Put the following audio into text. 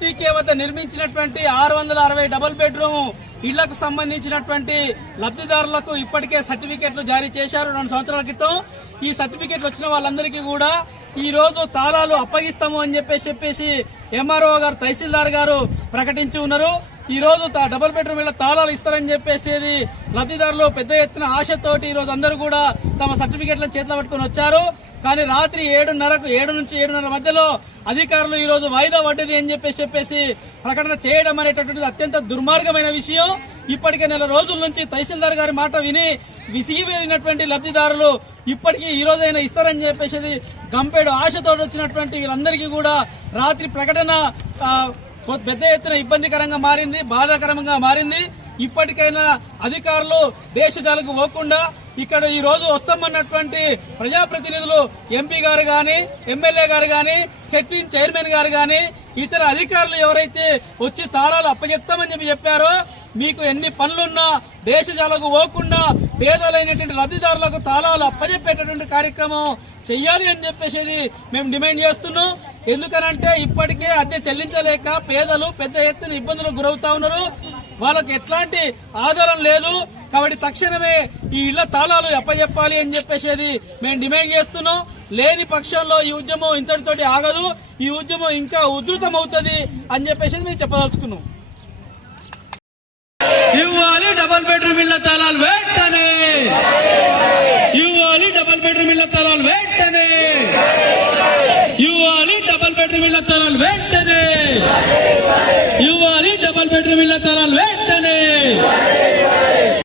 ఆర్టీకే వద్ద నిర్మించినటువంటి ఆరు వందల అరవై డబుల్ బెడ్రూమ్ ఇళ్ళకు సంబంధించినటువంటి లబ్ధిదారులకు ఇప్పటికే సర్టిఫికెట్లు జారీ చేశారు రెండు సంవత్సరాల క్రితం. ఈ సర్టిఫికెట్లు వచ్చిన వాళ్ళందరికీ కూడా ఈ రోజు తాళాలు అప్పగిస్తాము అని చెప్పేసి చెప్పేసి ఎంఆర్ఓ గారు తహసీల్దార్ గారు ప్రకటించి ఉన్నారు. ఈ రోజు డబల్ డబుల్ బెడ్రూమ్ ఇళ్ళ తాళాలు ఇస్తారని చెప్పేసి లబ్ధిదారులు పెద్ద ఎత్తున ఆశతోటి ఈ రోజు అందరూ కూడా తమ సర్టిఫికెట్లను చేతిలో పట్టుకొని వచ్చారు. కానీ రాత్రి ఏడున్నరకు ఏడు నుంచి ఏడున్నర మధ్యలో అధికారులు ఈ రోజు వాయిదా పడ్డది అని చెప్పేసి చెప్పేసి ప్రకటన చేయడం అనేటటువంటిది అత్యంత దుర్మార్గమైన విషయం. ఇప్పటికే నెల రోజుల నుంచి తహసీల్దార్ గారి మాట విని విసిగిపోయినటువంటి లబ్ధిదారులు ఇప్పటికీ ఈ రోజైనా ఇస్తారని చెప్పేసి గంపేడు ఆశతో వచ్చినటువంటి వీళ్ళందరికీ కూడా రాత్రి ప్రకటన పెద్ద ఎత్తున ఇబ్బందికరంగా మారింది బాధాకరంగా మారింది. ఇప్పటికైనా అధికారులు దేశజాలకు పోకుండా ఇక్కడ ఈ రోజు వస్తామన్నటువంటి ప్రజాప్రతినిధులు ఎంపీ గారు గాని ఎమ్మెల్యే గారు గాని సెట్విన్ చైర్మన్ గారు గాని ఇతర అధికారులు ఎవరైతే వచ్చి తాళాలు అప్పచెప్తామని చెప్పి చెప్పారో మీకు ఎన్ని పనులున్నా దేశజాలకు పోకుండా పేదలైనటువంటి లబ్ధిదారులకు తాళాలు అప్పచెప్పేటటువంటి కార్యక్రమం చెయ్యాలి అని చెప్పేసి మేము డిమాండ్ చేస్తున్నాం. ఎందుకనంటే ఇప్పటికే అద్దె చెల్లించలేక పేదలు పెద్ద ఎత్తున ఇబ్బందులకు గురవుతా ఉన్నారు. వాళ్ళకి ఎట్లాంటి ఆధారం లేదు. కాబట్టి తక్షణమే ఈ ఇళ్ళ తాళాలు ఎప్పచెప్పాలి అని చెప్పేసి మేము డిమాండ్ చేస్తున్నాం. లేని పక్షంలో ఈ ఉద్యమం ఇంతటితోటి ఆగదు. ఈ ఉద్యమం ఇంకా ఉధృతం అవుతుంది అని చెప్పేసి మేము చెప్పదలుచుకున్నాం. ఇవ్వాలి డబల్ బెడ్రూమ్ వెంటనే. ఇవ్వాలి డబల్ బెడ్రూమ్ ఇళ్ళ తలా